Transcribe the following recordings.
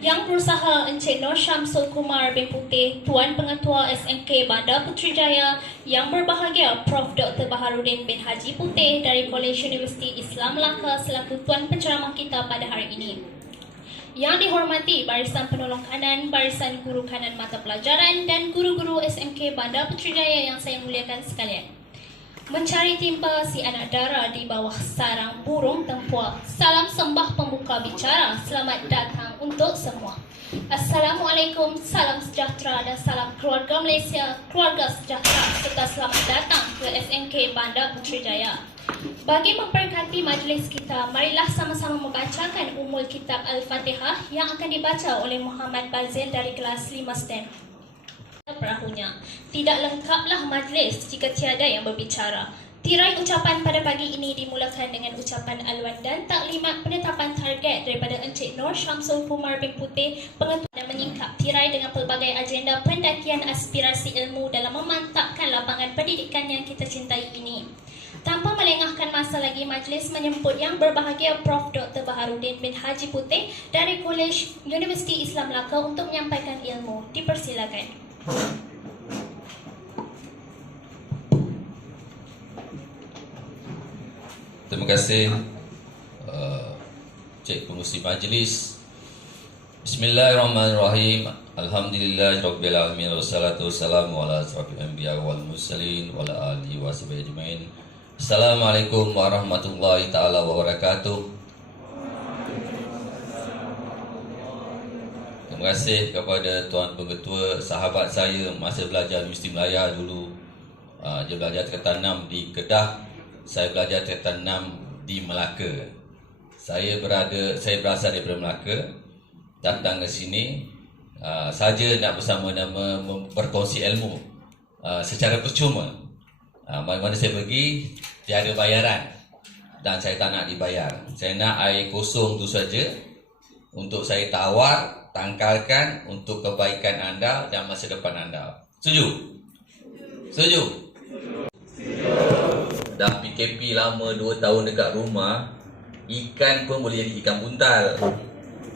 Yang Berusaha Encik Nur Syamsul Kumar bin Putih, Tuan Pengetua SMK Bandar Putrajaya, Yang Berbahagia Prof. Dr. Baharudin bin Haji Putih dari Kolej Universiti Islam Melaka selaku Tuan Penceramah kita pada hari ini. Yang dihormati barisan penolong kanan, barisan guru kanan mata pelajaran dan guru-guru SMK Bandar Putrajaya yang saya muliakan sekalian. Mencari timpa si anak dara di bawah sarang burung tempua. Salam sembah pembuka bicara. Selamat datang untuk semua. Assalamualaikum, salam sejahtera dan salam keluarga Malaysia, keluarga sejahtera serta selamat datang ke SMK Bandar Putrajaya. Bagi memberkati majlis kita, marilah sama-sama membacakan umul kitab Al-Fatihah yang akan dibaca oleh Muhammad Bazil dari kelas 5 STEM. Perahunya. Tidak lengkaplah majlis jika tiada yang berbicara. Tirai ucapan pada pagi ini dimulakan dengan ucapan aluan dan taklimat penetapan target daripada Encik Nur Syamsul Kumar bin Putih, pengetua, dan menyingkap tirai dengan pelbagai agenda pendakian aspirasi ilmu dalam memantapkan lapangan pendidikan yang kita cintai ini. Tanpa melengahkan masa lagi, majlis menyemput Yang Berbahagia Prof. Dr. Baharudin bin Haji Putih dari Kolej Universiti Islam Melaka untuk menyampaikan ilmu. Dipersilakan. Terima kasih Cik Pengurusi Majlis. Bismillahirrahmanirrahim. Alhamdulillahirabbil alamin wassalatu wassalamu ala asrofil anbiya wal mursalin wa ala alihi washabihi ajmain. Assalamualaikum warahmatullahi taala wabarakatuh. Terima kasih kepada Tuan Pengetua, sahabat saya masa belajar Universiti Melaya dulu. Dia belajar tingkatan 6 di Kedah, saya belajar tingkatan 6 di Melaka. Saya berasal daripada Melaka, datang ke sini saja nak bersama-sama berkongsi ilmu secara percuma. Mana-mana saya pergi, tiada bayaran dan saya tak nak dibayar. Saya nak air kosong tu saja untuk saya tawar, tangkalkan untuk kebaikan anda dan masa depan anda. Setuju? Setuju? Dah PKP lama 2 tahun dekat rumah, ikan pun boleh jadi ikan buntal.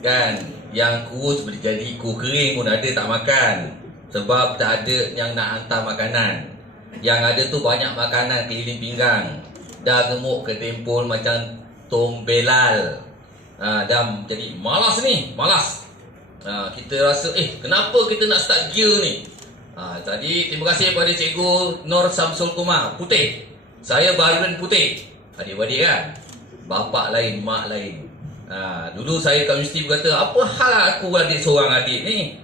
Kan? Yang kurus boleh jadi kuah kering pun ada tak makan. Sebab tak ada yang nak hantar makanan. Yang ada tu banyak makanan keliling pinggang. Dah gemuk ke tempul macam Tom Belal. Dah jadi malas ni, malas. Kita rasa kenapa kita nak start gear ni. Tadi terima kasih kepada Cikgu Nur Syamsul Kumar Putih. Saya Baharudin Putih. Adik-adik kan, bapak lain, mak lain. Dulu saya kat universiti berkata, apa hal aku adik seorang adik ni,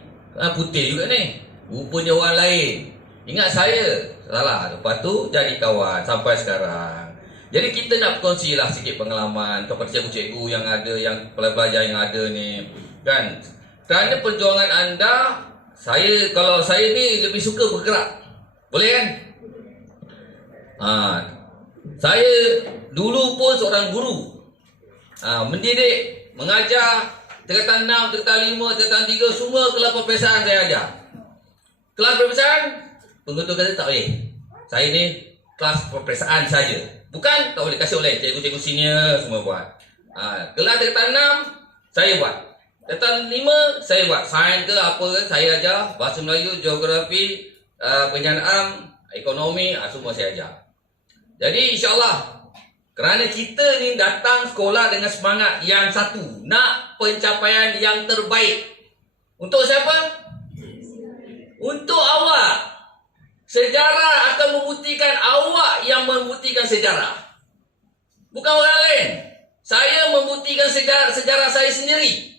putih juga ni, rupanya orang lain. Ingat saya, salah. Lepas tu jadi kawan sampai sekarang. Jadi kita nak berkongsi lah sikit pengalaman kepada cikgu-cikgu yang ada, yang pelajar yang ada ni, kan. Kerana perjuangan anda, kalau saya ni lebih suka bergerak. Boleh kan? Saya dulu pun seorang guru. Mendidik, mengajar, tingkatan 6, tingkatan 5, tingkatan 3, semua kelas peperiksaan saya ajar. Kelas peperiksaan, pengetua kata tak boleh. Saya ni kelas peperiksaan saja. Bukan tak boleh kasih oleh cikgu-cikgu senior semua buat. Kelas tingkatan 6, saya buat. Tingkatan 5, saya buat. Sains ke apa ke, saya ajar. Bahasa Melayu, geografi, penjanaan, ekonomi, semua saya ajar. Jadi insyaAllah, kerana kita ni datang sekolah dengan semangat yang satu, nak pencapaian yang terbaik. Untuk siapa? Untuk awak. Sejarah akan membuktikan awak yang membuktikan sejarah. Bukan orang lain. Saya membuktikan sejarah saya sendiri.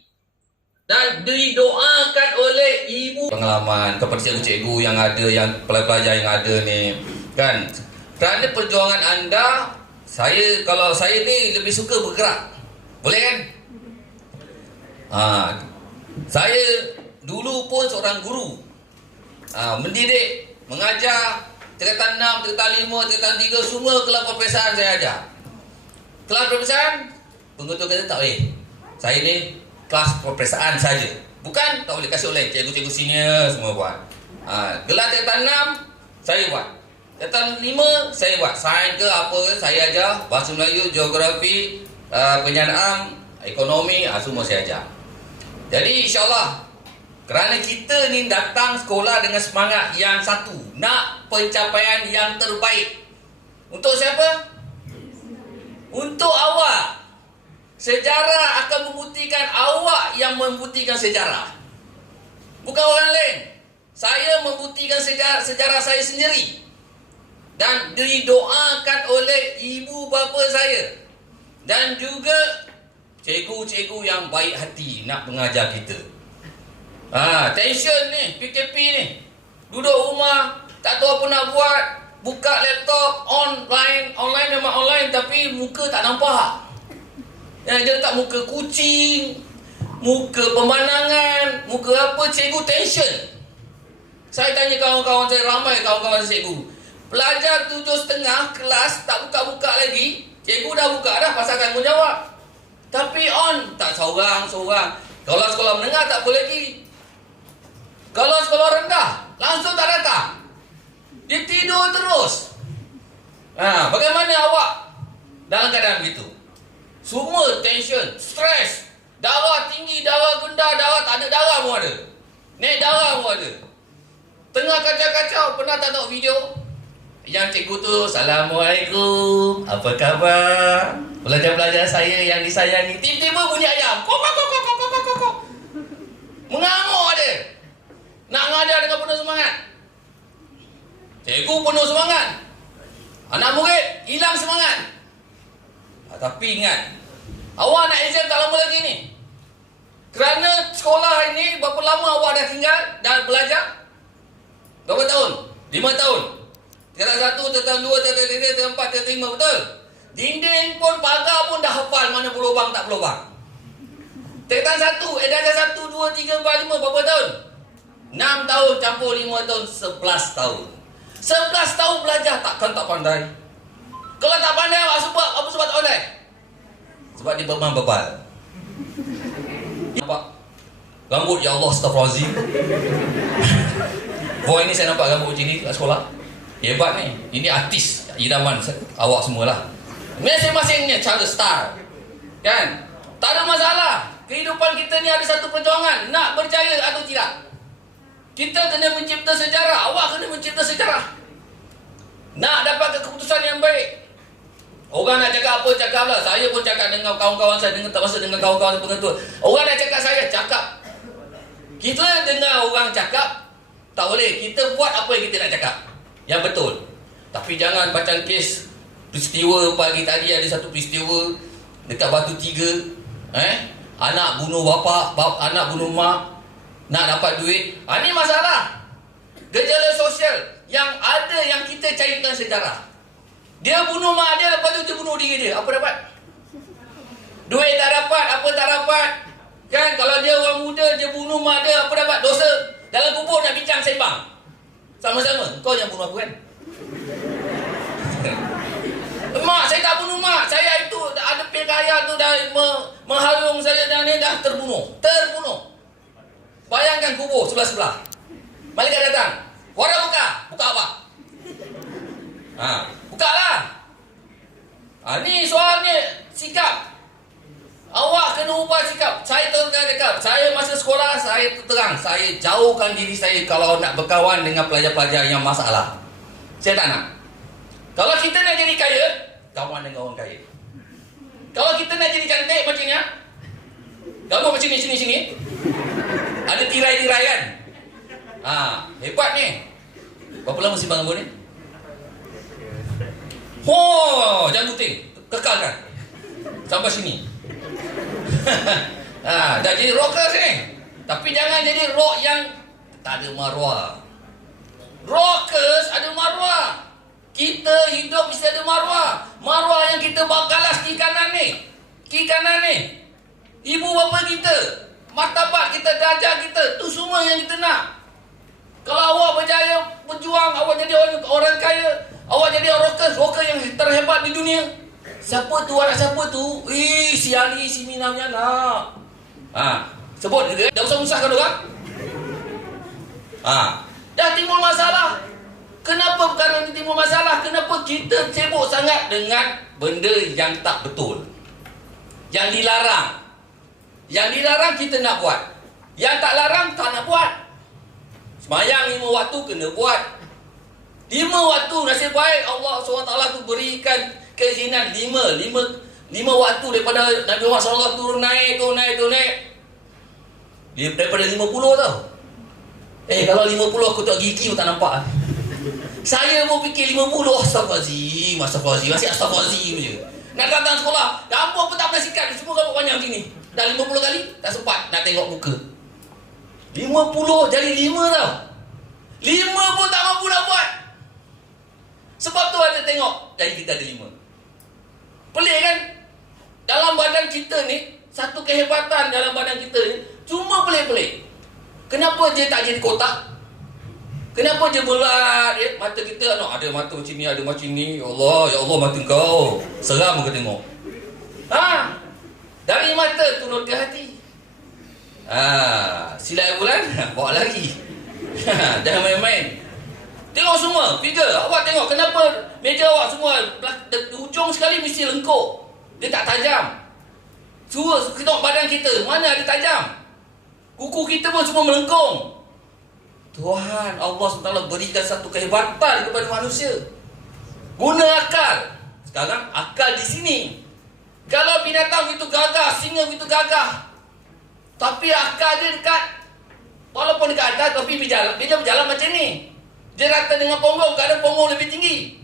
Dan didoakan oleh ibu. Pengalaman kepada cikgu-cikgu yang ada, yang pelajar yang ada ni, kan. Kerana perjuangan anda, kalau saya ni lebih suka bergerak. Boleh kan? Saya dulu pun seorang guru. Mendidik, mengajar, tingkatan 6, tingkatan 5, tingkatan 3, semua kelas peperiksaan saya ajar. Kelas peperiksaan, pengetua kata tak boleh. Saya ni kelas peperiksaan saja. Bukan tak boleh kasih oleh cikgu-cikgu senior semua buat. Gelar tingkatan 6, saya buat. Tingkatan 5, saya buat. Sains ke apa ke, saya ajar. Bahasa Melayu, geografi, penjanaan, ekonomi, semua saya ajar. Jadi insyaAllah, kerana kita ni datang sekolah dengan semangat yang satu, nak pencapaian yang terbaik. Untuk siapa? Untuk awak. Sejarah akan membuktikan awak yang membuktikan sejarah, bukan orang lain. Saya membuktikan sejarah saya sendiri dan didoakan oleh ibu bapa saya dan juga cikgu-cikgu yang baik hati nak mengajar kita. Tension ni, PKP ni, duduk rumah tak tahu apa nak buat, buka laptop online memang online, tapi muka tak nampak. Dia letak muka kucing, muka pemandangan, muka apa, cikgu tension. Saya tanya kawan-kawan saya, ramai kawan-kawan cikgu, pelajar 7.30 kelas tak buka-buka lagi, cikgu dah buka dah pasal tanggungjawab, tapi on tak seorang-seorang. Kalau sekolah menengah tak boleh lagi. Kalau sekolah rendah langsung tak datang, dia tidur terus. Bagaimana awak dalam keadaan begitu? Semua tension, stres, darah tinggi, darah rendah, darah tak ada, darah pun ada, naik darah pun ada. Tengah kacau-kacau, pernah tak tengok video yang cikgu tu, Assalamualaikum, apa khabar pelajar-pelajar saya yang disayangi, tiba-tiba bunyi ayam, kok, mengamuk ada. Nak mengajar dengan penuh semangat, cikgu penuh semangat, anak murid hilang semangat. Tapi ingat, awak nak exam tak lama lagi ni. Kerana sekolah ini, berapa lama awak dah tinggal dan belajar? Berapa tahun? 5 tahun. Tingkatan 1, tingkatan 2, tingkatan 3, tingkatan 4, tingkatan 5, betul? Dinding pun, pagar pun dah hafal mana berlubang tak berlubang. Tingkatan 1, edaran 1, 2, 3, 4, 5, berapa tahun? 6 tahun campur 5 tahun, 11 tahun. 11 tahun belajar, takkan tak pandai. Kalau tak pandai, apa sebab tak pandai? Sebab dia bebal. Nampak? Rambut, ya Allah, astaghfirullahaladzim. Boy ni saya nampak rambut macam ni kat sekolah. Hebat ni. Ini artis idaman awak semualah. Masing-masingnya cara style, kan? Tak ada masalah. Kehidupan kita ni ada satu perjuangan, nak berjaya atau tidak. Kita kena mencipta sejarah. Awak kena mencipta sejarah. Nak dapat keputusan yang baik. Orang nak cakap apa, cakaplah. Saya pun cakap dengan kawan-kawan saya, termasuk dengan kawan-kawan pengetua. Orang nak cakap saya, cakap. Kita dengar orang cakap, tak boleh. Kita buat apa yang kita nak cakap, yang betul. Tapi jangan macam kes peristiwa pagi tadi, ada satu peristiwa dekat Batu Tiga. Anak bunuh bapa, anak bunuh mak, nak dapat duit. Ini masalah. Gejala sosial yang ada, yang kita cairkan sejarah. Dia bunuh mak dia, lepas tu dia bunuh diri dia. Apa dapat? Duit tak dapat, apa tak dapat. Kan, kalau dia orang muda, dia bunuh mak dia, apa dapat? Dosa. Dalam kubur nak bincang sembang sama-sama. Kau yang bunuh aku kan? Mak, saya tak bunuh mak. Saya itu ada pihak kaya tu dah menghalung saya dan ni dah terbunuh. Bayangkan kubur sebelah-sebelah. Malaikat datang. Orang buka. Buka apa? Bukalah. Ni soalnya sikap. Awak kena ubah sikap. Saya terdekat. Saya masa sekolah, saya terang. Saya jauhkan diri saya kalau nak berkawan dengan pelajar-pelajar yang masalah. Saya tak nak. Kalau kita nak jadi kaya, kawan dengan orang kaya. Kalau kita nak jadi cantik macam ni, kamu macam ni, sini. Ada tirai-tirai kan? Hebat ni. Berapa lama simpan rambut ni? Jangan putih. Kekalkan sampai sini. Dah jadi rockers ni. Tapi jangan jadi rock yang tak ada maruah. Rockers ada maruah. Kita hidup mesti ada maruah. Maruah yang kita bakalas kiri kanan ni. Ibu bapa kita, martabat kita, darjah kita, tu semua yang kita nak. Kalau awak berjaya berjuang, awak jadi orang kaya, awak jadi rocker yang terhebat di dunia. Siapa tu, anak siapa tu? Si Ali, si Minamnya nak. Sebut dia. Dah usah-usahkan orang. Dah timbul masalah. Kenapa perkara ini timbul masalah? Kenapa kita sibuk sangat dengan benda yang tak betul, yang dilarang? Yang dilarang kita nak buat. Yang tak larang tak nak buat. Semayang 5 waktu kena buat. 5 waktu nasib baik Allah SWT tu berikan keizinan 5 waktu daripada Nabi Muhammad SAW turun naik. Dia daripada 50 tau. Kalau 50 aku tak gigi aku tak nampak. Saya pun fikir 50, astagfirullahaladzim, masih astagfirullahaladzim je. Nak datang sekolah, dapur pun tak pernah sikat, semua rambut panjang macam ni. Dah 50 kali, tak sempat nak tengok muka. 50 jadi 5 tau. 5 pun tak mampu nak buat. Sebab tu ada tengok, jadi kita ada 5. Pelik kan? Dalam badan kita ni, satu kehebatan dalam badan kita ni, cuma pelik-pelik. Kenapa dia tak jadi kotak? Kenapa dia bulat? Mata kita ada mata macam ni, ada macam ni. Ya Allah mata kau. Seram ke tengok. Dari mata turun ke hati. Silai bulan, bawa lagi. Jangan main-main. Tengok semua, figure. Awak tengok kenapa meja awak semua ujung sekali mesti lengkuk. Dia tak tajam. Kita tengok badan kita, mana ada tajam. Kuku kita pun semua melengkung. Tuhan Allah SWT berikan satu kehebatan kepada manusia. Guna akal. Sekarang akal di sini. Kalau binatang itu gagah, singa itu gagah, tapi akal dia dekat. Walaupun dekat atas, tapi dia berjalan macam ni. Dia rata dengan ponggong, kadang ponggong lebih tinggi.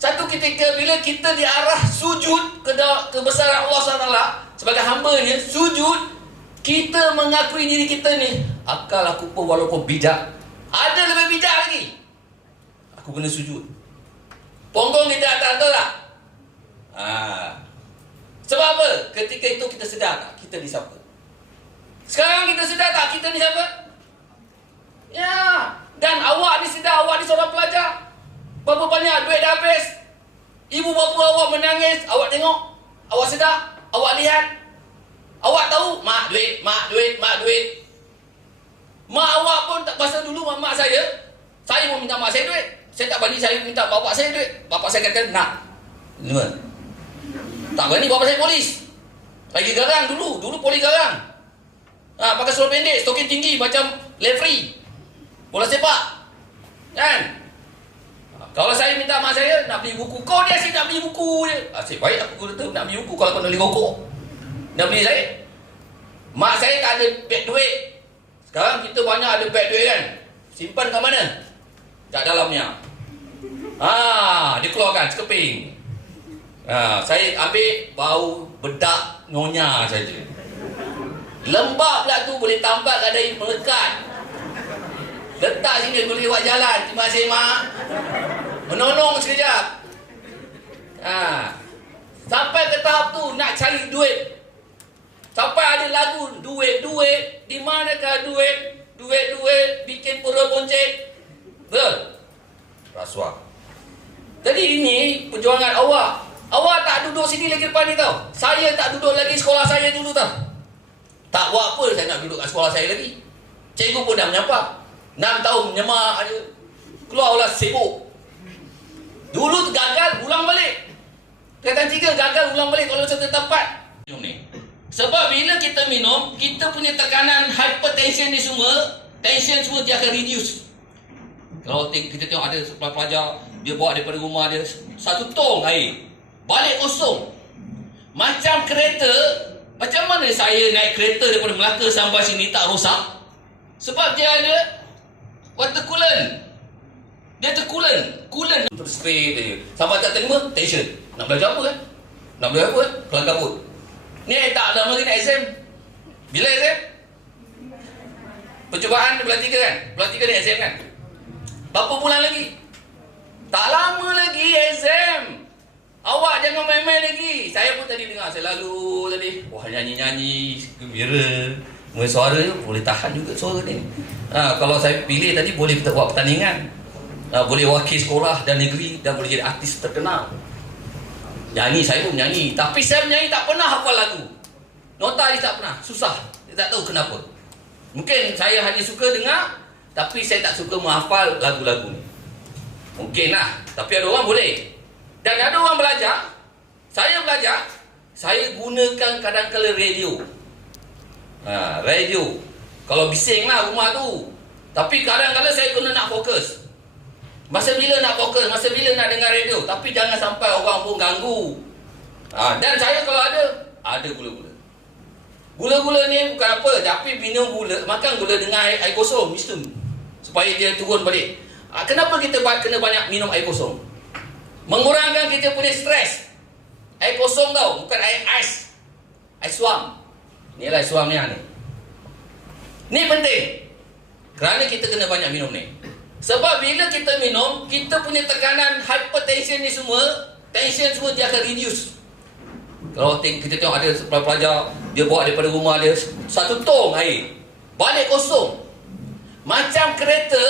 Satu ketika bila kita diarah sujud kebesaran Allah SWT sebagai hamba-Nya, sujud, kita mengakui diri kita ni, akal aku pun walaupun bijak, ada lebih bijak lagi, aku kena sujud. Ponggong kita atas tu tak? Sebab apa? Ketika itu kita sedar tak? Kita ni siapa? Sekarang kita sedar tak? Kita ni siapa? Ya. Dan awak ni sedar, awak ni seorang pelajar. Berapa banyak duit dah habis. Ibu bapa awak menangis, awak tengok, awak sedar, awak lihat. Awak tahu, mak duit. Mak awak pun tak, pasal dulu mak saya pun minta mak saya duit. Saya tak berani, saya minta bapak saya duit. Bapak saya kata, nak. Tak berani, bapak saya polis. Lagi garang dulu polis garang. Pakai seluar pendek, stokin tinggi macam referee bola sepak. Kan? Kalau saya minta mak saya nak beli buku, kau dia asyik nak beli buku je. Asyik baik aku kata nak beli buku kalau kau nak beli rokok. Nak beli saya. Mak saya tak ada beg duit. Sekarang kita banyak ada beg duit kan. Simpan kat mana? Kat dalamnya. Dia keluarkan sekeping. Saya ambil bau bedak nyonya saja. Lembab pula tu boleh tampak ada yang melekat. Letak sini boleh lewat jalan. Terima kasih mak. Menonong sekejap. Sampai ke tahap tu nak cari duit. Sampai ada lagu duit, di manakah duit, bikin pura bonceng. Betul? Rasuah. Jadi ini perjuangan awak. Awak tak duduk sini lagi depan ni tau. Saya tak duduk lagi sekolah saya dulu tau. Tak buat apa saya nak duduk kat sekolah saya lagi. Cikgu pun dah menyampak. 6 tahun menyemak aja. Keluarlah sibuk. Dulu gagal, ulang balik. Tingkatan 3 gagal, ulang balik kalau satu tempat. Minum ni. Sebab bila kita minum, kita punya tekanan hypertension ni semua, tension semua dia akan reduce. Kalau kita tengok ada pelajar, dia bawa daripada rumah dia 1 tong air, balik kosong. Macam kereta, macam mana saya naik kereta daripada Melaka sampai sini tak rosak? Sebab dia ada water coolant. Dia tercoolant, coolant untuk spray dia. Sampai tak terima, tension. Nak belajar apa kan? Nak belajar apa kan? Kelang kabut. Ni tak lama lagi nak exam. Bila exam? Percubaan bulan 3 kan? Bulan 3 ni exam kan? Berapa bulan lagi? Tak lama lagi exam. Awak jangan main-main lagi. Saya pun tadi dengar, saya lalu tadi, wah nyanyi-nyanyi, gembira. Mungkin suara boleh tahan juga suara ni. Kalau saya pilih tadi boleh buat pertandingan. Boleh wakil sekolah dan negeri dan boleh jadi artis terkenal. Nyanyi saya pun menyanyi, tapi saya menyanyi tak pernah hafal lagu. Nota dia tak pernah, susah. Dia tak tahu kenapa. Mungkin saya hanya suka dengar, tapi saya tak suka menghafal lagu-lagu ni. Mungkin lah, tapi ada orang boleh. Dan ada orang belajar. Saya belajar, saya gunakan kadang-kadang radio. Radio. Kalau bising lah rumah tu. Tapi kadang-kadang saya kena nak fokus. Masa bila nak fokus, masa bila nak dengar radio. Tapi jangan sampai orang pun ganggu. Dan saya kalau ada gula-gula. Gula-gula ni bukan apa, tapi minum gula, makan gula dengan air kosong, mistum. Supaya dia turun balik. Kenapa kita kena banyak minum air kosong? Mengurangkan kita punya stres. Air kosong tau, bukan air ais. Ais suam. Inilah ais suam ni. Ni penting. Kerana kita kena banyak minum ni. Sebab bila kita minum, kita punya tekanan hypertension ni semua, tension semua dia akan reduce. Kalau kita tengok ada pelajar, dia bawa daripada rumah dia 1 tong air, balik kosong. Macam kereta,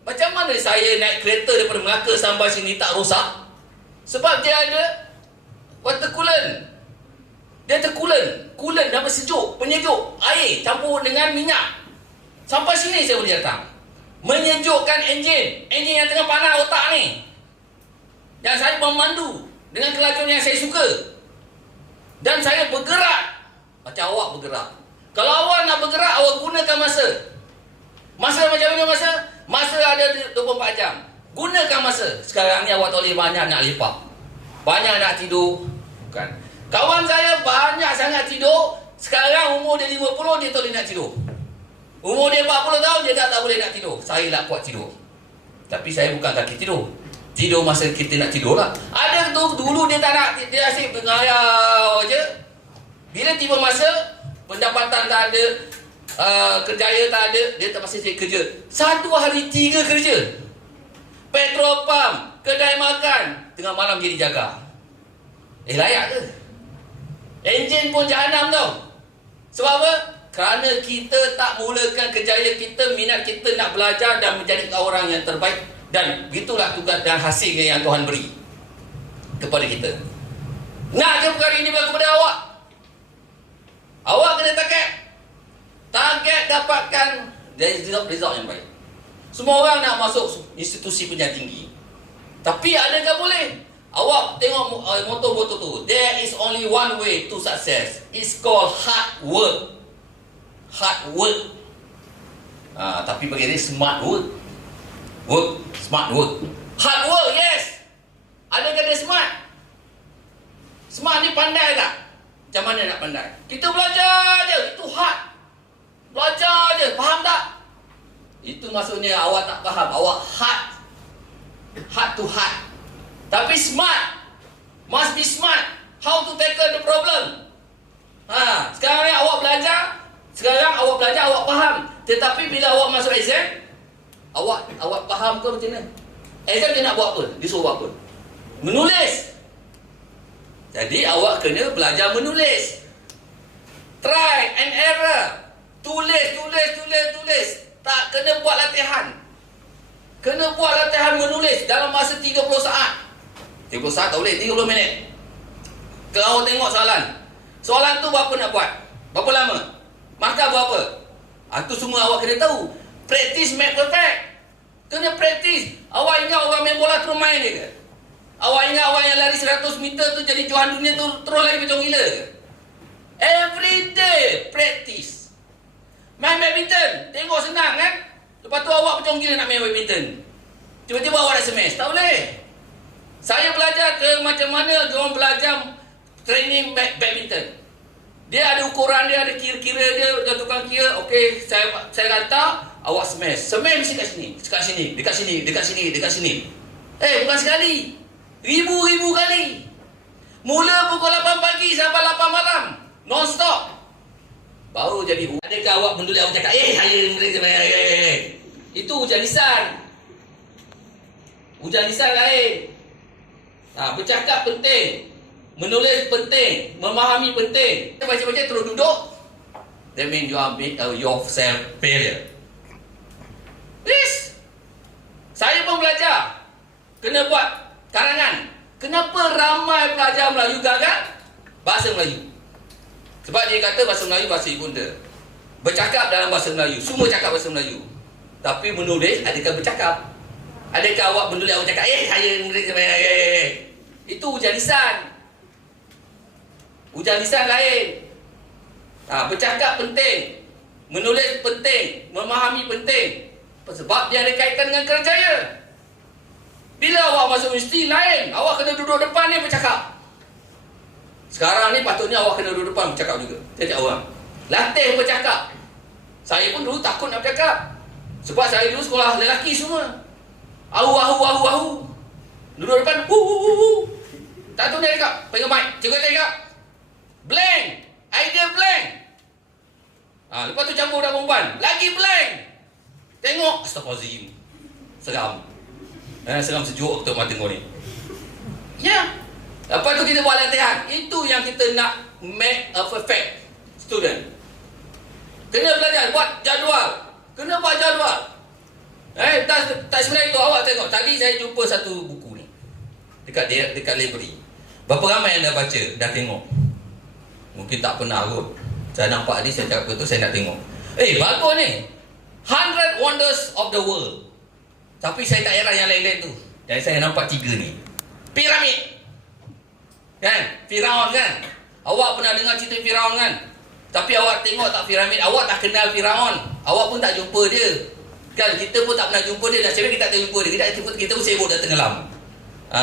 macam mana saya naik kereta daripada Melaka sampai sini tak rosak? Sebab dia ada water coolant. Dia tercoolant. Coolant nama sejuk, penyejuk air campur dengan minyak. Sampai sini saya boleh datang. Menyejukkan enjin yang tengah panas otak ni. Yang saya memandu dengan kelajuan yang saya suka. Dan saya bergerak macam awak bergerak. Kalau awak nak bergerak, awak gunakan masa. Masa macam mana masa? Masa ada 24 jam. Gunakan masa. Sekarang ni awak tak boleh banyak nak lepak, banyak nak tidur. Bukan. Kawan saya banyak sangat tidur. Sekarang umur dia 50, dia tak boleh nak tidur. Umur dia 40 tahun, dia tak boleh nak tidur. Saya lah kuat tidur. Tapi saya bukan kaki tidur. Tidur masa kita nak tidur lah. Ada tu dulu dia tak nak, dia asyik bergayau je. Bila tiba masa, pendapatan tak ada, kerjaya tak ada, dia tak masih cari kerja. 1 hari 3 kerja. Petrol pump, kedai makan, tengah malam jadi jaga. Layak ke? Enjin pun jahanam tau. Sebab apa? Kerana kita tak mulakan kerjaya kita, minat kita nak belajar dan menjadi orang yang terbaik. Dan begitulah tugas dan hasilnya yang Tuhan beri kepada kita. Nak ke perkara ini berlaku kepada awak? Awak kena target dapatkan result yang baik. Semua orang nak masuk institusi pendidikan tinggi. Tapi adakah boleh? Awak tengok moto-moto tu. There is only one way to success. It's called hard work. Hard work. Tapi bagi dia smart work. Smart work. Hard work, yes. Adakah dia smart? Smart ni pandai tak? Macam mana nak pandai? Kita belajar je. Itu hard. Belajar je. Faham tak? Itu maksudnya awak tak faham. Awak hard. Hard to hard. Tapi smart. Must be smart. How to tackle the problem. Sekarang ni awak belajar. Awak faham. Tetapi bila awak masuk exam, awak faham ke macam mana? Exam dia nak buat apa? Dia suruh buat apa? Menulis. Jadi awak kena belajar menulis. Try and error. Tulis. Tak kena buat latihan. Kena buat latihan menulis dalam masa 30 saat. 30 saat tak boleh, 30 minit. Kalau awak tengok soalan tu berapa nak buat? Berapa lama? Markah berapa? Itu semua awak kena tahu. Practice make perfect. Kena practice. Awak ingat orang main bola terus main je ke? Awak ingat orang yang lari 100 meter tu jadi juara dunia tu terus lari macam gila ke? Every day practice. Main badminton, tengok senang kan? Lepas tu awak macam gila nak main badminton. Tiba-tiba awak nak smash. Tak boleh. Saya belajar ke macam mana diorang belajar training badminton. Dia ada ukuran dia, ada kira-kira dia tukang kira. Okey, saya kata awak smash. Smash mesti kat sini, dekat sini. Bukan sekali. Ribu-ribu kali. Mula pukul 8 pagi sampai 8 malam. Non-stop. Baru jadi. Adakah awak menulis awak cakap, itu ujian lisan. Ujian lisan lain. Bercakap penting. Menulis penting. Memahami penting. Baca-baca terus duduk. That means you are yourself failure. Please. Saya pun belajar. Kena buat karangan. Kenapa ramai pelajar Melayu gagal? Bahasa Melayu. Sebab dia kata bahasa Melayu bahasa ibunda. Bercakap dalam bahasa Melayu. Semua cakap bahasa Melayu. Tapi menulis, adakah bercakap? Adakah awak menulis, awak cakap, itu ujian lisan. Ujian lisan lain. Bercakap penting. Menulis penting, memahami penting. Sebab dia ada kaitan dengan kerjaya. Bila awak masuk universiti lain, awak kena duduk depan ni bercakap. Sekarang ni patutnya awak kena duduk depan bercakap juga. Tiap-tiap orang. Latih bercakap. Saya pun dulu takut nak bercakap. Sebab saya dulu sekolah lelaki semua. Ahu. Duduk depan, tak tahu dia cakap. Pegang mic, cikgu cakap. Blank. Idea blank. Lepas tu campur dah perempuan. Lagi blank. Tengok. Astaghfirullahaladzim. Seram. Seram sejuk untuk mata kau ni. Ya. Lepas tu kita buat latihan. Itu yang kita nak make a perfect student. Kena belajar. Buat jadual. Kena buat jadual. Tak sebenarnya itu awak tengok. Tadi saya jumpa satu buku ni. Dekat library. Berapa ramai yang dah baca? Dah tengok? Mungkin tak pernah kot. Saya nampak ni, saya cakap tu, saya nak tengok. Bagus ni. 100 Wonders of the World. Tapi saya tak heran yang lain-lain tu. Jadi saya nampak 3 ni. Piramid. Kan? Firaun kan? Awak pernah dengar cerita Firaun kan? Tapi awak tengok tak piramid? Awak tak kenal Firaun. Awak pun tak jumpa dia. Kan? Kita pun tak pernah jumpa dia. Dan sebenarnya kita tak jumpa dia. Kita pun sibuk dah tenggelam.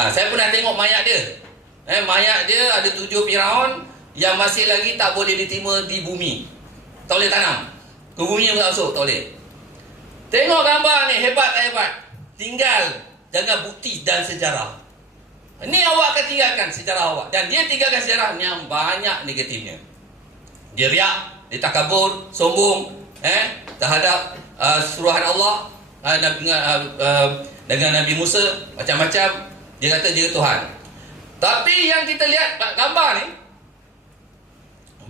Saya pernah tengok mayat dia. Mayat dia ada 7 Firaun yang masih lagi tak boleh diterima di bumi. Tak boleh tanam. Ke bumi yang tak masuk. Tak boleh. Tengok gambar ni. Hebat tak hebat? Tinggal jaga bukti dan sejarah. Ini awak akan tinggalkan sejarah awak. Dan dia tinggalkan sejarah yang banyak negatifnya. Dia riak, dia takabur, sombong terhadap suruhan Allah dengan Nabi Musa, macam-macam. Dia kata dia Tuhan. Tapi yang kita lihat gambar ni,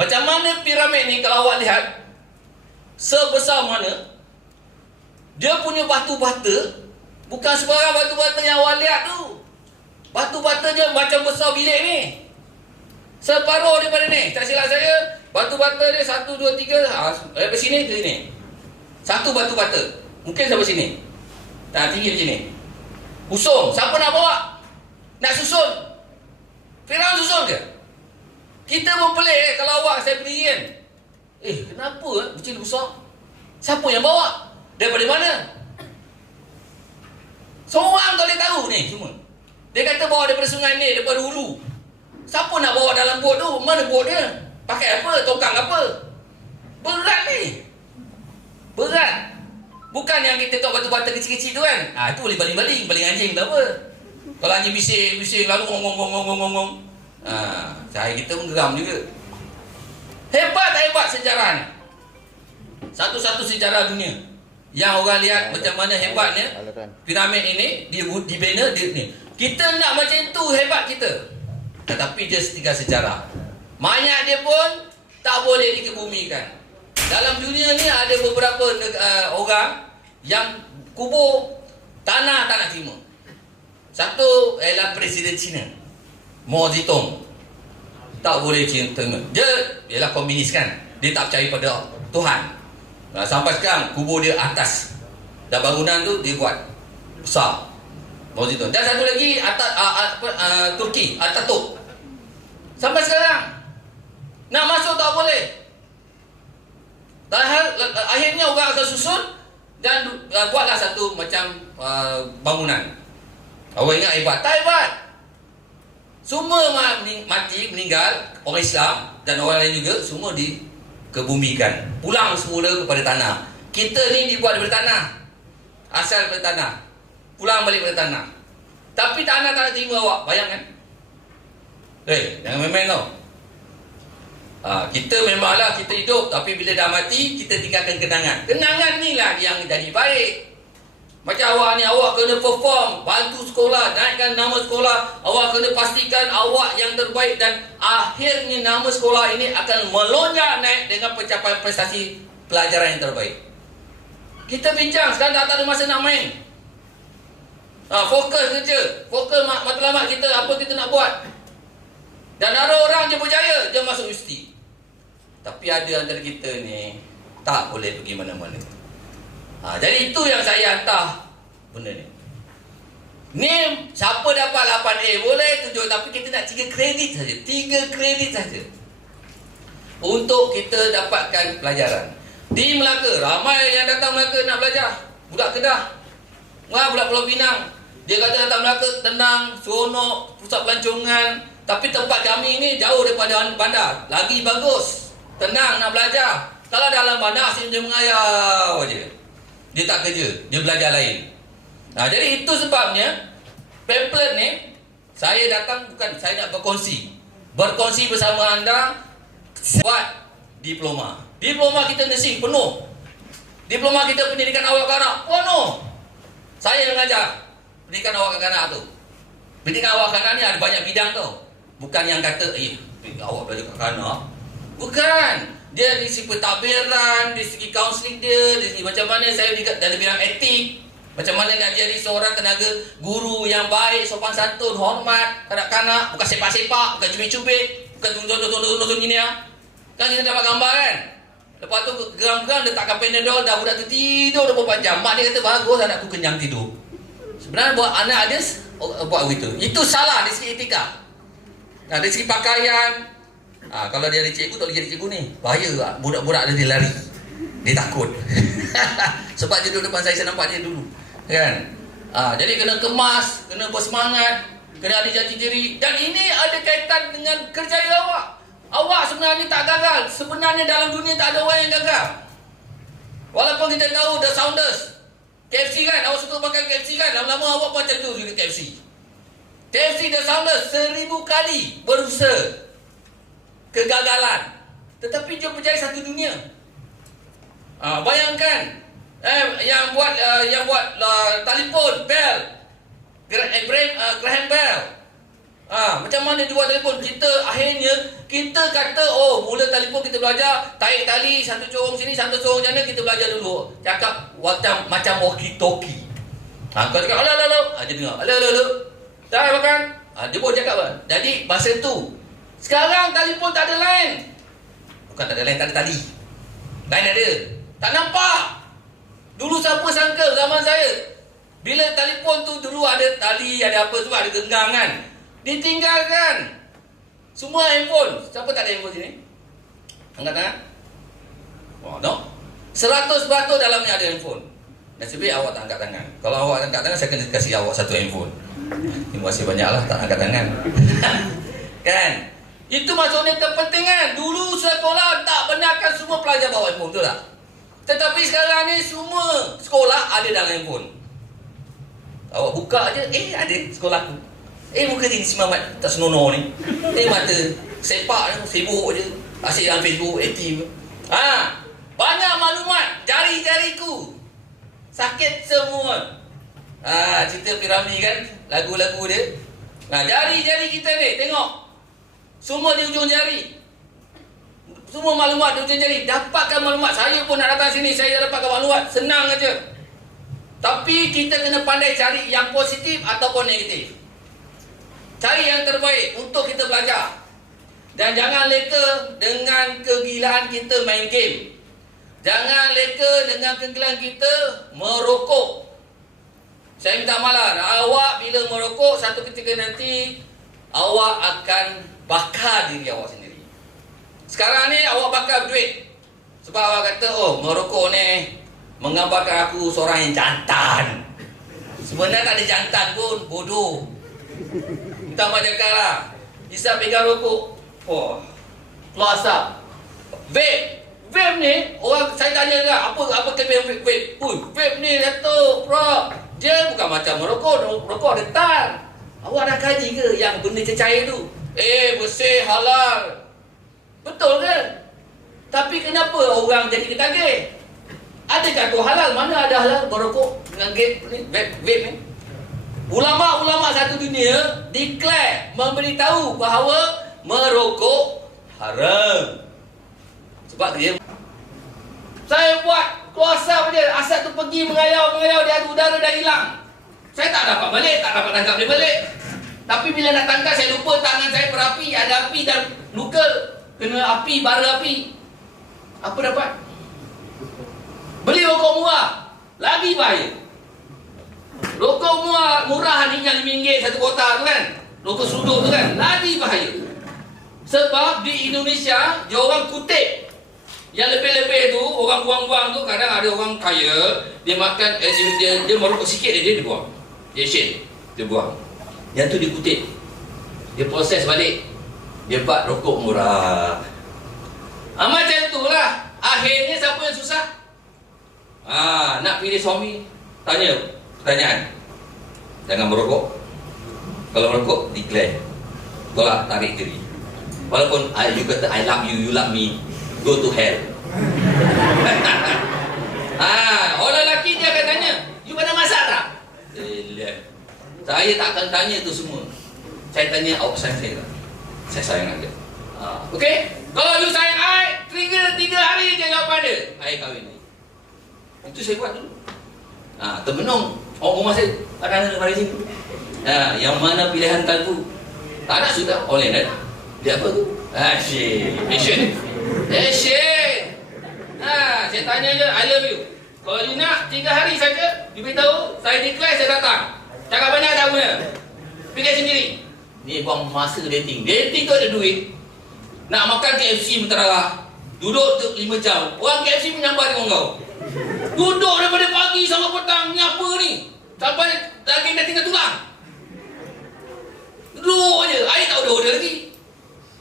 macam mana piramid ni kalau awak lihat, sebesar mana, dia punya batu bata. Bukan sebarang batu bata yang awak lihat tu. Batu bata dia macam besar bilik ni. Separuh daripada ni. Tak silap saya, batu bata dia 1, 2, 3 dari sini ke sini. Satu batu bata. Mungkin sampai sini. Tinggi macam ni. Usung. Siapa nak bawa? Nak susun? Firaun susun ke? Kita pun pelik kalau awak saya berdiri kan. Kenapa macam ni besar? Siapa yang bawa? Daripada mana? Seorang tak boleh tahu ni semua. Dia kata bawa daripada sungai ni, daripada hulu. Siapa nak bawa dalam bot tu? Mana bot dia? Pakai apa? Tongkang apa? Berat ni. Berat. Bukan yang kita tengok batu-batu kecil-kecil tu kan. Itu boleh baling-baling. Baling anjing tak apa. Kalau anjing bising lalu ngong-ngong. Saya kita pun geram juga. Hebat tak hebat sejarah ni? Satu-satu sejarah dunia. Yang orang lihat macam mana hebatnya piramid ini dibina ni. Kita nak macam tu hebat kita. Tetapi dia tinggal sejarah. Mayat dia pun tak boleh dikebumikan. Dalam dunia ni ada beberapa orang yang kubur tanah tak nak terima. Satu ialah Presiden China, Mao Zedong. Tak boleh terima. Dia ialah komunis kan. Dia tak percaya pada Tuhan. Sampai sekarang kubur dia atas. Dan bangunan tu dia buat besar. Mao Zedong. Dan satu lagi Turki, Atatürk. Sampai sekarang nak masuk tak boleh. Akhirnya orang akan susun dan buatlah satu macam bangunan. Awak ingat hebat? Tak hebat. Semua mati, meninggal, orang Islam dan orang lain juga, semua dikebumikan. Pulang semula kepada tanah. Kita ni dibuat daripada tanah. Asal daripada tanah. Pulang balik daripada tanah. Tapi tanah tak nak terima awak. Bayangkan. Jangan main-main tau. Kita memanglah kita hidup, tapi bila dah mati, kita tinggalkan kenangan. Kenangan ni lah yang jadi baik. Macam awak ni, awak kena perform, bantu sekolah, naikkan nama sekolah. Awak kena pastikan awak yang terbaik dan akhirnya nama sekolah ini akan melonjak naik dengan pencapaian prestasi pelajaran yang terbaik. Kita bincang, sekarang tak ada masa nak main. Fokus kerja, fokus matlamat kita, apa kita nak buat. Dan ada orang je berjaya, dia masuk universiti. Tapi ada antara kita ni tak boleh pergi mana-mana. Jadi itu yang saya hantar benda ni. Ni siapa dapat 8A boleh tunjuk, tapi kita nak 3 kredit saja. 3 kredit saja untuk kita dapatkan pelajaran. Di Melaka, ramai yang datang Melaka nak belajar. Budak Kedah, budak Pulau Pinang. Dia kata datang Melaka tenang, seronok, pusat pelancongan. Tapi tempat kami ni jauh daripada bandar. Lagi bagus, tenang nak belajar. Kalau dalam bandar asyik dia mengayau je. Dia tak kerja, dia belajar lain. Jadi itu sebabnya pamphlet ni saya datang bukan saya nak berkongsi bersama anda buat diploma. Diploma kita nursing penuh. Diploma kita pendidikan awal kanak penuh. Saya mengajar pendidikan awal kanak tu. Pendidikan awal kanak ni ada banyak bidang tau. Bukan yang kata awak belajar kanak. Bukan. Dia dari segi pentadbiran, dari segi kaunseling dia, dari segi macam mana saya dalam bidang etik. Macam mana nak jadi seorang tenaga guru yang baik, sopan santun, hormat kanak-kanak, bukan sepak-sepak, bukan cubit-cubit, bukan tunduk-tunduk gini ya. Kan kita dapat gambar kan? Lepas tu geram-geram letakkan Panadol, dah budak tu tidur 24 jam. Mak dia kata bagus anakku kenyang tidur. Sebenarnya buat anak dia buat begitu. Itu salah dari segi etika. Dari segi pakaian, kalau dia ada cikgu tak boleh jadi cikgu ni. Bahaya budak-budak dia lari. Dia takut. Sebab dia duduk depan saya nampak dia dulu. Kan? Jadi kena kemas, kena bersemangat, kena ada jati diri. Dan ini ada kaitan dengan kerjaya awak. Awak sebenarnya tak gagal. Sebenarnya dalam dunia tak ada orang yang gagal. Walaupun kita tahu The Sounders, KFC kan, awak suka makan KFC kan, lama-lama awak pun macam tu juga KFC. KFC The Sounders 1000 kali berusaha, kegagalan, tetapi dia berjaya satu dunia. Bayangkan yang buat telefon Bell, Graham Bell. Macam mana dia buat telefon? Kita kata mula telefon kita belajar tarik tali, satu corong sini, satu corong sana, kita belajar dulu. Cakap macam walkie talkie. Kau cakap alo, dia dengar alo. Dah makan. Dia pun cakap apa? Jadi masa tu. Sekarang telefon tak ada line. Bukan tak ada line, tak ada tali. Line ada. Tak nampak. Dulu siapa sangka zaman saya, bila telefon tu dulu ada tali, ada apa semua, ada genggang kan. Ditinggalkan. Semua handphone. Siapa tak ada handphone sini? Angkat tangan. No. 100% dalamnya ada handphone. Nasib baik awak tak angkat tangan. Kalau awak angkat tangan, saya kena kasih awak satu handphone. Terima kasih banyaklah tak angkat tangan. Kan? Itu maksudnya kepentingan. Dulu sekolah tak benarkan semua pelajar bawa handphone, betul tak? Tetapi sekarang ni semua sekolah ada dalam handphone. Awak buka je, ada sekolah tu. Muka ni si Mamat tak senonoh ni. Mata sepak ni, sibuk je. Asyik dalam Facebook, aktif. Banyak maklumat. Jari-jariku sakit semua. Cerita Piramli kan, lagu-lagu dia. Jari-jari kita ni, tengok. Semua di ujung jari. Semua maklumat di ujung jari. Dapatkan maklumat. Saya pun nak datang sini, saya dah dapatkan maklumat. Senang aja. Tapi kita kena pandai cari yang positif ataupun negatif. Cari yang terbaik untuk kita belajar. Dan jangan leka dengan kegilaan kita main game. Jangan leka dengan kegilaan kita merokok. Saya minta maaf, awak bila merokok, satu ketika nanti awak akan bakar diri awak sendiri. Sekarang ni awak bakar duit. Sebab awak kata, merokok ni menggambarkan aku seorang yang jantan. Sebenarnya tak ada jantan pun, bodoh. Minta maaf cakap lah. Isap pegang rokok, keluar asap. Vape ni, orang saya tanya juga, apa kelebihan vape? Vape ni Dato' Prof, dia bukan macam merokok ada tar. Awak dah kaji ke yang benda cecair tu? Bersih, halal. Betul kan? Tapi kenapa orang jadi ketagih? Adakah tu halal? Mana ada halal merokok dengan vape ni? Ulama-ulama satu dunia declare, memberitahu bahawa merokok haram. Sebab dia saya buat keluar asap je, asap tu pergi mengayau dia, udara dah hilang. Saya tak dapat balik, tak dapat tangkap dia balik. Tapi bila nak tangkap, saya lupa tangan saya berapi, ada api dan luka, kena api, bara api. Apa dapat? Beli rokok murah, lagi bahaya. Rokok murah ni yang RM5 satu kotak tu kan, rokok sudut tu kan, lagi bahaya. Sebab di Indonesia dia orang kutip Yang lebih-lebih tu, orang buang-buang tu, kadang ada orang kaya, dia makan, dia merokok sikit dia buang. Dia share, dia buang. Yang tu dia kutip. Dia proses balik. Dia buat rokok murah. Macam tu lah. Akhirnya siapa yang susah? Nak pilih suami, tanya pertanyaan. Jangan merokok. Kalau merokok, declare. Tolak, tarik diri. Walaupun you kata I love you, you love me, go to hell. Orang lelaki dia akan tanya, you pernah masak tak? Saya tak akan tanya tu semua. Saya tanya awak sayang saya tak? Saya sayang dia. Okey? Kalau you sayang I, 3 hari je jawapan dia. I kahwin ni. Itu saya buat dulu. Termenung. Orang rumah saya anak-anak mari sini. Yang mana pilihan kalbu? Tak nak sudah. Oleh dah. Dia apa tu? Asyik. Saya tanya je, I love you. Kalau you nak 3 hari saja, you beritahu, saya declare, saya datang. Cakap banyak tak guna. Fikir sendiri. Ni buang masa dating. Dating tu ada duit. Nak makan KFC mentera. Duduk tu 5 jam. Orang KFC menyambar dengan kau. Duduk daripada pagi sampai petang. Ni apa ni? Sampai daging dah tinggal tulang. Duduk je. Air tak order lagi.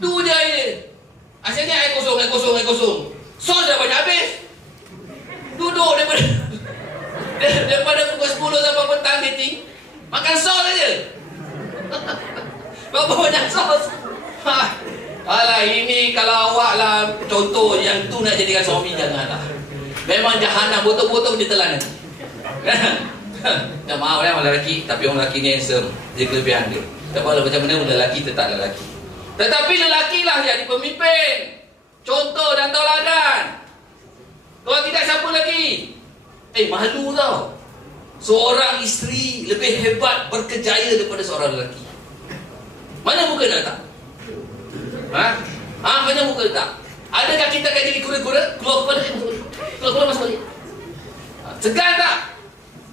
Tu je air dia. Asalnya air kosong. Sos dah banyak habis. Duduk daripada pukul 10 sampai petang dating. Makan sos saja. Berapa banyak sos? Alah, ini kalau awak lah contoh yang tu nak jadikan suami, janganlah. Memang jahanam, botol-botol dia telan nanti. Maaf orang lelaki, tapi orang lelaki ni handsome. Dia kelebihan dia. Sebab macam mana lelaki tetap lelaki. Tetapi lelaki lah jadi pemimpin, contoh dan tauladan. Kalau tidak, siapa lagi? Malu tau. Seorang isteri lebih hebat, berkejaya daripada seorang lelaki. Mana muka nak tak? Mana muka tak? Adakah kita akan jadi kura-kura? Keluar masuk balik. Segan tak?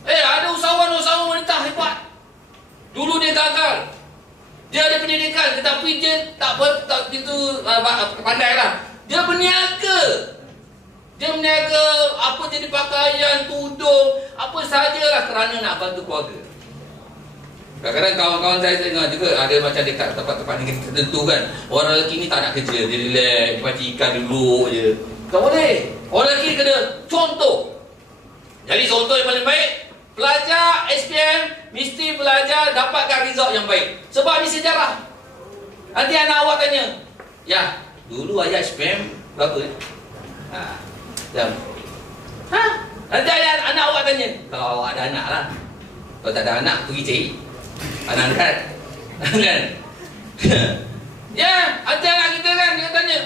Ada usahawan wanita hebat. Dulu dia gagal. Dia ada pendidikan, tetapi dia tak begitu pandai lah. Dia berniaga. Apa jadi pakaian, tudung, apa sajalah kerana nak bantu keluarga. Kadang-kadang kawan-kawan saya dengar juga ada macam dekat tempat-tempat negeri tertentu kan. Orang lelaki ni tak nak kerja, dia relax, pacikan dulu je. Tak boleh. Orang lelaki kena contoh. Jadi contoh yang paling baik, pelajar SPM mesti belajar dapatkan result yang baik. Sebab ni sejarah. Nanti anak awak tanya, dulu ayah SPM berapa ni? Nanti anak awak tanya, kalau awak ada anak lah. Kalau tak ada anak, pergi cari anak kan? Nanti anak kita kan, dia tanya,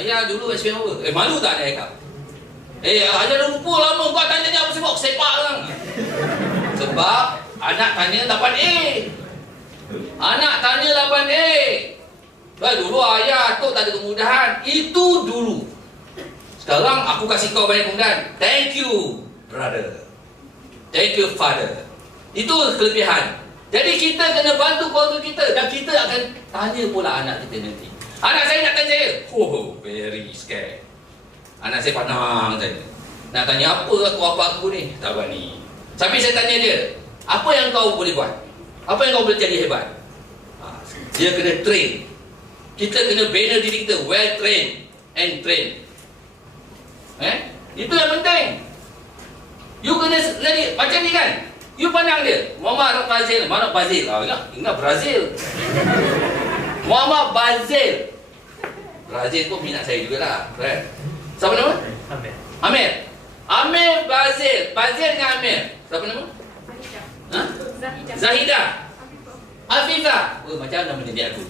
ayah dulu SPM apa? Malu tak ada ayah? Ayah dah lupa lama, kau tanya apa sebab? Sepak orang. Sebab anak tanya 8A. Anak tanya 8A. Dulu ayah, Atuk tak ada kemudahan. Itu dulu. Sekarang aku kasih kau banyak kemudahan. Thank you, brother. Thank you, father. Itu kelebihan. Jadi kita kena bantu keluarga kita. Dan kita akan tanya pula anak kita nanti. Anak saya nak tanya saya. Very scared. Anak saya pandang saya. Nak tanya apa aku ni? Tak berani. Tapi saya tanya dia, apa yang kau boleh buat? Apa yang kau boleh jadi hebat? Dia kena train. Kita kena bina diri kita well trained and trained. Itu yang penting. You kena jadi macam ni kan. You pandang dia, Muhammad Bazil. Mana Bazil? Ingat Brazil. Muhammad Bazil. Brazil pun minat saya jugalah. Right? Siapa nama? Amir Bazil. Bazil dengan Amir. Siapa nama? Zahidah. Afifah. Macam nama dia aku.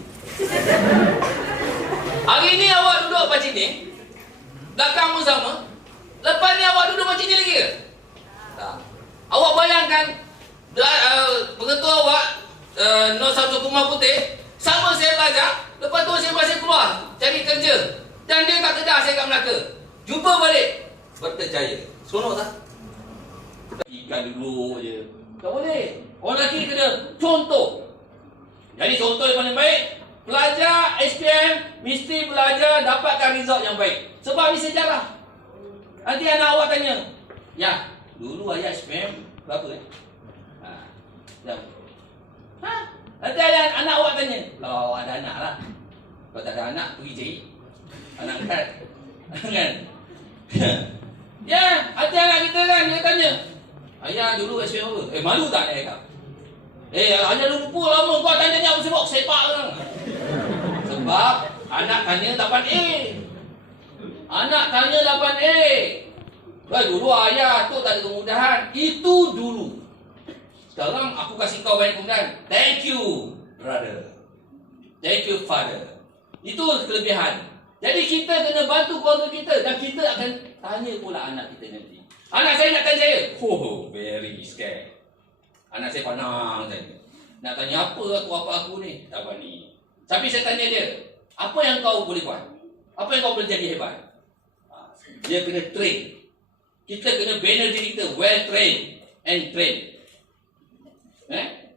Hari ni awak duduk macam ni. Belakang pun sama. Lepas ni awak duduk macam ni lagi ke? Tak. Awak bayangkan pengetua awak Nur Samsul Kumar Putih sama saya belajar. Lepas tu saya masih keluar cari kerja. Dan dia kat Kedah, saya kat Melaka. Jumpa balik. Berjaya. Seronok tak? Ikan dulu je. Tak boleh. Orang lelaki kena contoh. Jadi contoh yang paling baik, pelajar SPM mesti belajar dapatkan result yang baik. Sebab ini sejarah. Nanti anak awak tanya, ya, dulu ayah SPM berapa berapa? Nanti anak awak tanya, kalau awak ada anak lah. Kalau tak ada anak, pergi cari anak angkat. Kan? Ya, nanti anak kita kan, dia tanya, ayah dulu SPM apa? Malu tak ayah kau? Hanya lupa lama kau tanya ni apa sebab sepak kan? Sebab anak tanya 8A. Anak tanya 8A. Dulu ayah tu tak ada kemudahan. Itu dulu. Sekarang aku kasih kau banyak kemudahan. Thank you, brother. Thank you, father. Itu kelebihan. Jadi kita kena bantu keluarga kita. Dan kita akan tanya pula anak kita nanti. Anak saya nak tanya saya. Very scared. Anak saya pandang saya. Nak tanya apa aku ni? Tak berani. Tapi saya tanya dia, apa yang kau boleh buat? Apa yang kau boleh jadi hebat? Dia kena train. Kita kena bina diri kita well trained and trained.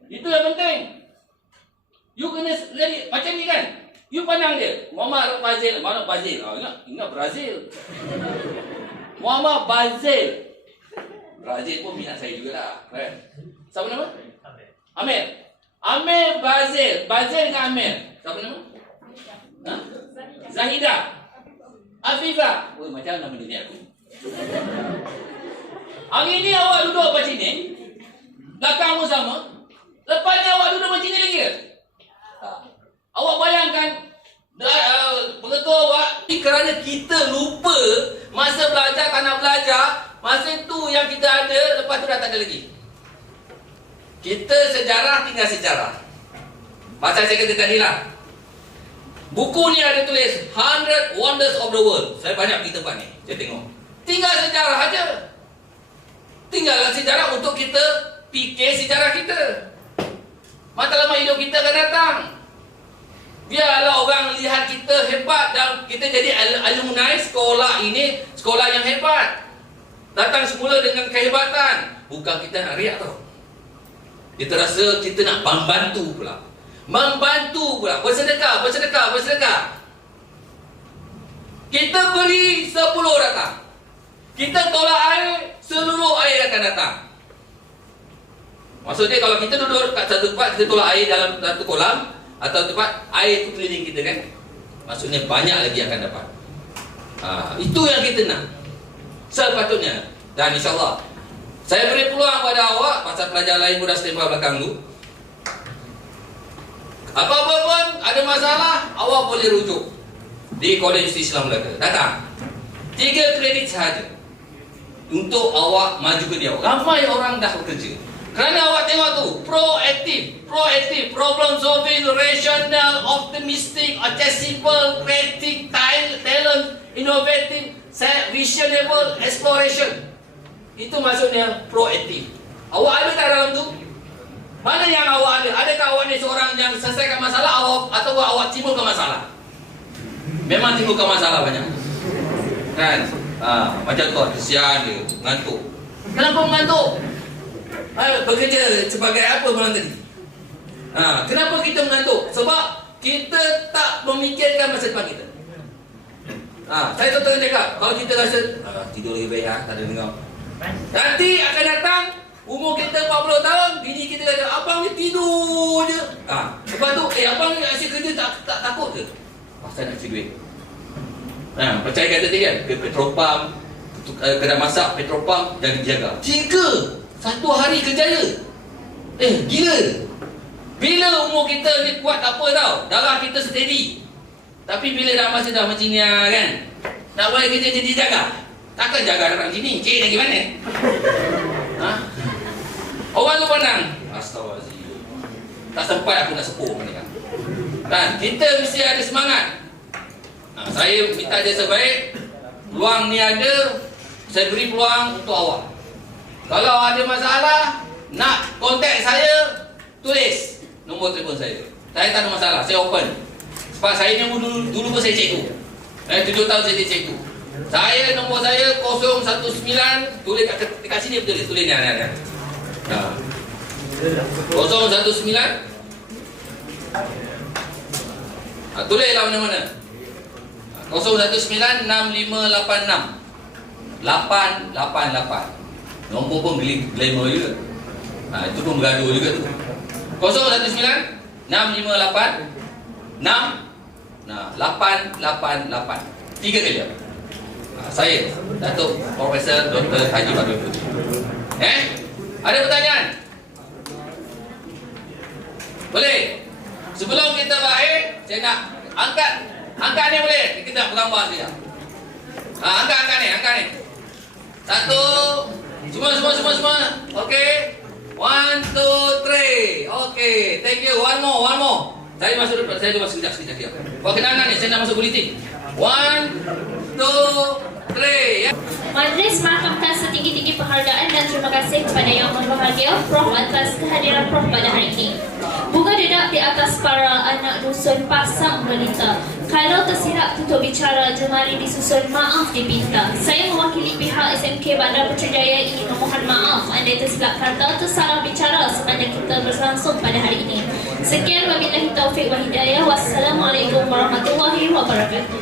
Itu yang penting. You kena jadi macam ni kan? You pandang dia, Muhammad Fazil, mana Fazil? Ingat Brazil. Muhammad Fazil. Brazil pun minat saya jugalah, kan? Siapa nama? Amir. Amir Bazil. Bazil dengan Amir. Siapa nama? Zahidah. Afifah. Oh, macam nama dia aku. Hari ni awak duduk macam ni. Belakang pun sama. Lepas ni awak duduk macam ni lagi ke? Awak bayangkan pengetua awak. Kerana kita lupa masa belajar, tak nak belajar. Masa tu yang kita ada, lepas tu dah tak ada lagi. Kita sejarah tinggal sejarah. Macam saya kata tadi lah. Buku ni ada tulis 100 Wonders of the World. Saya banyak pergi tempat ni. Saya tengok. Tinggal sejarah aja. Tinggallah sejarah untuk kita fikir sejarah kita. Matlamat hidup kita akan datang. Biarlah orang lihat kita hebat dan kita jadi alumni sekolah ini, sekolah yang hebat. Datang semula dengan kehebatan. Bukan kita nak riak tau. Kita rasa kita nak membantu pula. Membantu pula. Bersedekah. Kita beri 10 datang. Kita tolak air, seluruh air akan datang. Maksudnya kalau kita duduk kat satu tempat, kita tolak air dalam satu kolam atau tempat air itu keliling kita kan. Maksudnya banyak lagi akan dapat. Itu yang kita nak. Sepatutnya. Dan insyaAllah saya beri peluang pada awak. Pasal pelajar lain mudah standby belakang tu. Apa-apa pun ada masalah, awak boleh rujuk di Kolej Islam Melaka. Datang 3 kredit sahaja untuk awak maju ke dia. Ramai orang dah bekerja. Kerana awak tengok tu, proaktif, problem solving, rational, optimistic, accessible, creative, talent, innovative, visionable, exploration. Itu maksudnya proaktif. Awak ada tak dalam tu? Mana yang awak ada? Adakah awak ni seorang yang selesaikan masalah awak atau awak timbulkan masalah? Memang timbulkan masalah banyak. Kan? Macam tu, kesian dia, mengantuk. Kenapa mengantuk? Bekerja sebagai apa malam tadi? Kenapa kita mengantuk? Sebab kita tak memikirkan masa depan kita. Saya terus cakap, kalau kita rasa tidur lebih baik, tak ada dengar. Nanti akan datang umur kita 40 tahun, bini kita kata, abang ni tidur je. Lepas tu, abang ni asyik kerja tak takut ke? Pasal nak cari duit. Percaya kata tadi kan, petrol pump, kedai masak, petrol pump, jaga-jaga. 3 satu hari kerjaya. Gila. Bila umur kita ni kuat tak apa tau, darah kita steady. Tapi bila dah masa dah macam ni kan, nak boleh kerja jadi jaga. Takkan jaga orang sini, cik lagi mana? Orang tu pandang, astagfirullahaladzim, tak sempat aku nak sepuh mereka. Dan kita mesti ada semangat. Saya minta dia sebaik, peluang ni ada, saya beri peluang untuk awak. Kalau ada masalah, nak kontak saya, tulis nombor telefon saya. Saya tak ada masalah, saya open. Sebab saya ni dulu pun saya cikgu. 7 tahun saya cikgu. Saya nombor saya 019, tulis kat sini betul, tulis ni ada. 019. Tulislah mana-mana. 0196586 888. Nombor pun glamour juga. Itu pun bergaduh juga tu. 0196586 888. 3 kali. Saya Datuk Profesor Dr. Haji Badrul Puteri. Ada pertanyaan? Boleh? Sebelum kita berakhir, saya nak angkat ni boleh? Kita nak bergambar saja. Angkat ni. Satu. Semua. Okey. 1, 2, 3. Okey. Thank you. One more. Saya masuk sekejap. Perkenalkan ni, saya nak masuk politik. 1, 2, 3. Majlis merakamkan setinggi-tinggi penghargaan dan terima kasih kepada Yang Berbahagia Prof atas kehadiran Prof pada hari ini. Bunga dedak di atas para anak dusun pasang belita. Kalau tersilap tutup bicara, jemari disusun maaf dipinta. Saya mewakili pihak SMK Bandar Putrajaya ingin memohon maaf andai tersilap kata, tersalah bicara sepanjang kita berlangsung pada hari ini. Sekian, wabillahi taufiq wa hidayah. Wassalamualaikum warahmatullahi wabarakatuh.